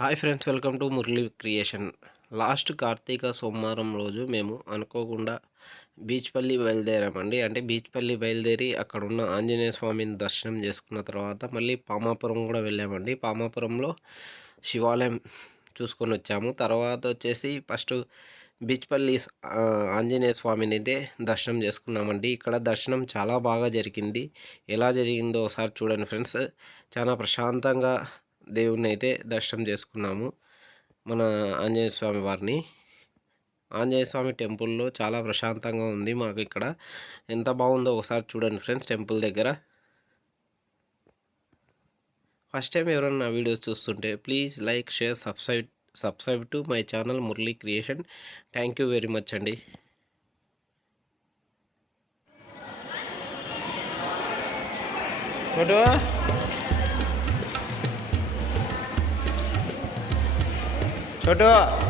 Hi friends welcome to Murali creation. Last Karthika సోమవారం రోజు మేము అనుకోకుండా బీచ్పల్లి బయలుదేరామండి. అంటే బీచ్పల్లి బయలుదేరి అక్కడ ఉన్న ఆంజనేయ స్వామిని దర్శనం చేసుకున్న తర్వాత మళ్ళీ పామాపురం కూడా వెళ్ళామండి. పామాపురంలో శివాలయం చూసుకొని వచ్చాము. తర్వాత వచ్చేసి ఫస్ట్ బీచ్పల్లి ఆంజనేయ స్వామినిదే అయితే దర్శనం చేసుకున్నామండి. ఇక్కడ దర్శనం చాలా బాగా జరిగింది. ఎలా జరిగిందో ఒకసారి చూడండి ఫ్రెండ్స్. చాలా ప్రశాంతంగా దేవుణ్ణి అయితే దర్శనం చేసుకున్నాము. మన ఆంజనేయ స్వామి వారిని. ఆంజనేయ స్వామి టెంపుల్లో చాలా ప్రశాంతంగా ఉంది మాకు ఇక్కడ. ఎంత బాగుందో ఒకసారి చూడండి ఫ్రెండ్స్ టెంపుల్ దగ్గర. ఫస్ట్ టైం ఎవరైనా నా వీడియోస్ చూస్తుంటే please like share subscribe subscribe to my channel Murali creation. Thank you very much అండి. ఫోటో? Được chưa?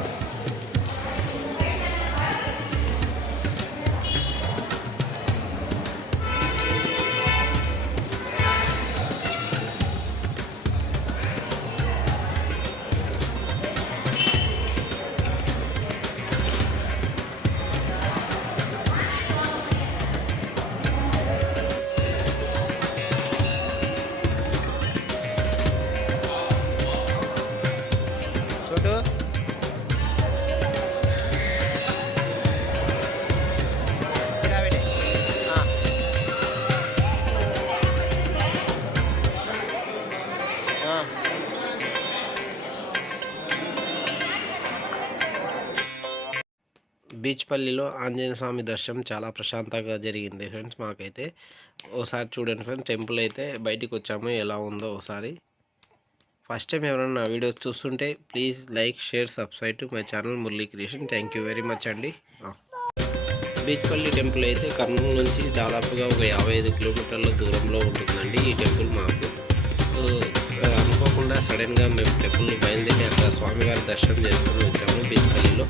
Good. బీచ్పల్లిలో ఆంజనేయ స్వామి దర్శనం చాలా ప్రశాంతంగా జరిగింది ఫ్రెండ్స్ మాకైతే. ఓసారి చూడండి ఫ్రెండ్స్ టెంపుల్ అయితే బయటికి వచ్చాము ఎలా ఉందో ఒకసారి ఫస్ట్ టైం ఎవరైనా నా వీడియోస్ చూస్తుంటే please like share subscribe to my channel Murali creation. Thank you very much అండి. బీచ్పల్లి టెంపుల్ అయితే కర్నూలు నుంచి దాదాపుగా ఒక యాభై ఐదు కిలోమీటర్ల దూరంలో ఉంటుందండి ఈ టెంపుల్ మాకు. అనుకోకుండా సడన్గా మేము టెంపుల్ని బయలుదేరి అక్కడ స్వామివారి దర్శనం చేసుకుని వచ్చాము బీచ్పల్లిలో.